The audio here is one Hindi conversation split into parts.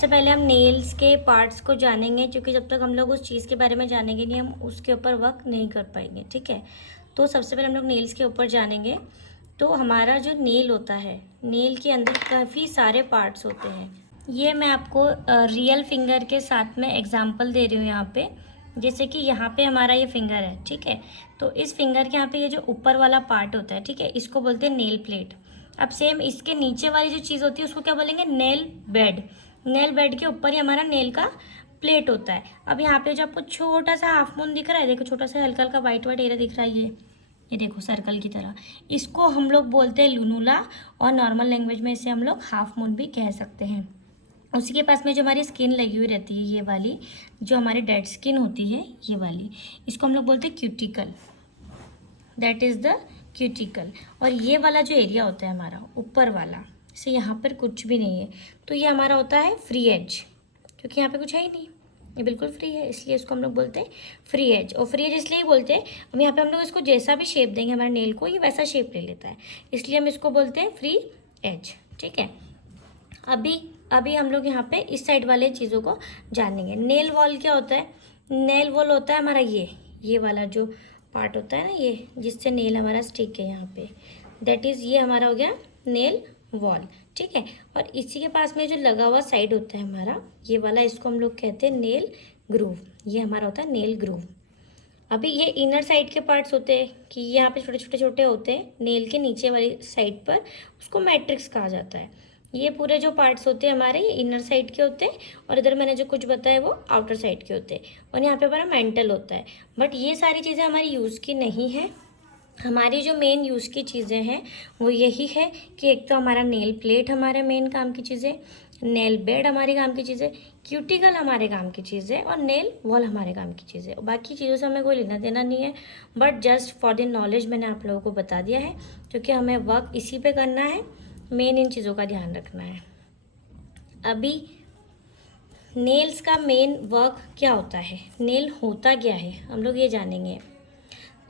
सबसे पहले हम नेल्स के पार्ट्स को जानेंगे, क्योंकि जब तक हम लोग उस चीज़ के बारे में जानेंगे नहीं हम उसके ऊपर वर्क नहीं कर पाएंगे। ठीक है, तो सबसे पहले हम लोग नेल्स के ऊपर जानेंगे। तो हमारा जो नेल होता है, नेल के अंदर काफ़ी सारे पार्ट्स होते हैं। ये मैं आपको रियल फिंगर के साथ में एग्जांपल दे रही हूँ यहाँ पे। जैसे कि यहाँ पे हमारा ये फिंगर है, ठीक है, तो इस फिंगर के यहाँ पे ये जो ऊपर वाला पार्ट होता है, ठीक है, इसको बोलते हैं नेल प्लेट। अब सेम इसके नीचे वाली जो चीज़ होती है उसको क्या बोलेंगे, नेल बेड। नेल बेड के ऊपर ही हमारा नेल का प्लेट होता है। अब यहाँ पे जो आपको छोटा सा हाफ मून दिख रहा है, देखो छोटा सा हल्का हल्का वाइट वाइट एरिया दिख रहा है, ये देखो सर्कल की तरह, इसको हम लोग बोलते हैं लुनुला, और नॉर्मल लैंग्वेज में इसे हम लोग हाफ मून भी कह सकते हैं। उसी के पास में जो हमारी स्किन लगी हुई रहती है, ये वाली जो हमारी डेड स्किन होती है, ये वाली, इसको हम लोग बोलते हैं cuticle. That is the cuticle. और ये वाला जो एरिया होता है हमारा ऊपर वाला, से यहाँ पर कुछ भी नहीं है, तो ये हमारा होता है फ्री एज, क्योंकि यहाँ पे कुछ है ही नहीं, ये बिल्कुल फ्री है, इसलिए इसको हम लोग बोलते हैं फ्री एज। और फ्री एज इसलिए बोलते हैं, अब यहाँ पे हम लोग इसको जैसा भी शेप देंगे हमारे नेल को, ये वैसा शेप ले लेता है, इसलिए हम इसको बोलते हैं फ्री एज। ठीक है, अभी हम लोग यहाँ पे इस साइड वाले चीज़ों को जानेंगे। नेल वॉल क्या होता है? नेल वॉल होता है हमारा ये वाला जो पार्ट होता है ना, ये जिससे नेल हमारा स्टिक है यहाँ पे, दैट इज़ ये हमारा हो गया नेल वॉल। ठीक है, और इसी के पास में जो लगा हुआ साइड होता है हमारा ये वाला, इसको हम लोग कहते हैं नेल ग्रूव। ये हमारा होता है नेल ग्रूव। अभी ये इनर साइड के पार्ट्स होते हैं कि यहाँ पे छोटे छोटे छोटे होते हैं नेल के नीचे वाली साइड पर, उसको मैट्रिक्स कहा जाता है। ये पूरे जो पार्ट्स होते हैं हमारे, ये इनर साइड के होते हैं, और इधर मैंने जो कुछ बताया वो आउटर साइड के होते हैं, और यहाँ पे हमारा मेंटल होता है। बट ये सारी चीज़ें हमारी यूज़ की नहीं है। हमारी जो मेन यूज़ की चीज़ें हैं वो यही है कि एक तो हमारा नेल प्लेट हमारे मेन काम की चीज़ें, नेल बेड हमारे काम की चीज़ें, क्यूटिकल हमारे काम की चीज़ें, और नेल वॉल हमारे काम की चीज़ें। बाकी चीज़ों से हमें कोई लेना देना नहीं है, but just for the knowledge मैंने आप लोगों को बता दिया है, क्योंकि हमें वर्क इसी पे करना है, मेन इन चीज़ों का ध्यान रखना है। अभी नेल्स का मेन वर्क क्या होता है, नेल होता क्या है, हम लोग ये जानेंगे।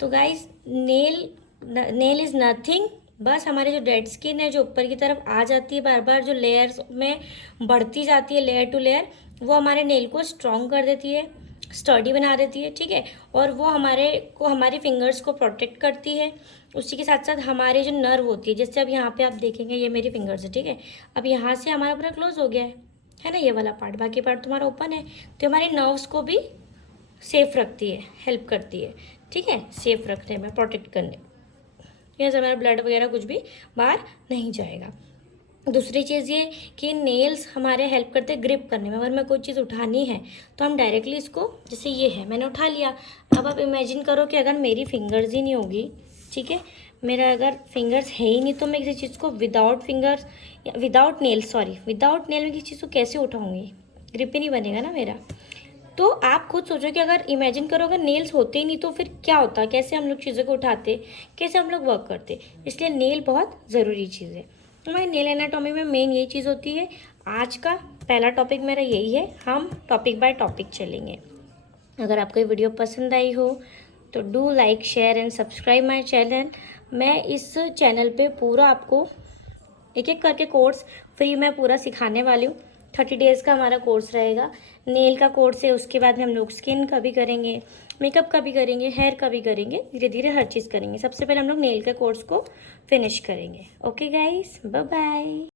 तो गाइस नेल इज़ नथिंग, बस हमारे जो डेड स्किन है जो ऊपर की तरफ आ जाती है बार बार, जो लेयर्स में बढ़ती जाती है लेयर टू लेयर, वो हमारे नेल को स्ट्रॉन्ग कर देती है, स्टर्डी बना देती है। ठीक है, और वो हमारी फिंगर्स को प्रोटेक्ट करती है। उसी के साथ साथ हमारे जो नर्व होती है, जैसे अब यहाँ पे आप देखेंगे ये मेरी फिंगर्स है, ठीक है, अब यहाँ से हमारा पूरा क्लोज हो गया है ना ये वाला पार्ट, बाकी पार्ट तुम्हारा ओपन है, तो हमारे नर्व्स को भी सेफ रखती है, हेल्प करती है। ठीक है, सेफ रखने में, प्रोटेक्ट करने में, यहाँ से हमारा ब्लड वगैरह कुछ भी बाहर नहीं जाएगा। दूसरी चीज़ ये कि नेल्स हमारे हेल्प करते हैं ग्रिप करने में। अगर मैं कोई चीज़ उठानी है तो हम डायरेक्टली इसको, जैसे ये है मैंने उठा लिया, अब आप इमेजिन करो कि अगर मेरी फिंगर्स ही नहीं होगी, ठीक है, मेरा अगर फिंगर्स है ही नहीं, तो मैं किसी चीज़ को विदाउट नेल में किसी चीज़ को कैसे उठाऊँगी, ग्रिप ही नहीं बनेगा ना मेरा। तो आप खुद सोचो कि अगर इमेजिन करो अगर नेल्स होते ही नहीं तो फिर क्या होता, कैसे हम लोग चीज़ों को उठाते, कैसे हम लोग वर्क करते। इसलिए नेल बहुत ज़रूरी चीज़ है। हमारे नेल एनाटॉमी में मेन यही चीज़ होती है। आज का पहला टॉपिक मेरा यही है, हम टॉपिक बाय टॉपिक चलेंगे। अगर आपको ये वीडियो पसंद आई हो तो do like, share and subscribe my channel. मैं इस चैनल पे पूरा आपको एक एक करके कोर्स फ्री में पूरा सिखाने वाली हूँ। 30 डेज़ का हमारा कोर्स रहेगा। नेल का कोर्स है, उसके बाद में हम लोग स्किन का भी करेंगे, मेकअप का भी करेंगे, हेयर का भी करेंगे, धीरे धीरे हर चीज़ करेंगे। सबसे पहले हम लोग नेल के कोर्स को फिनिश करेंगे। Okay guys, bye bye.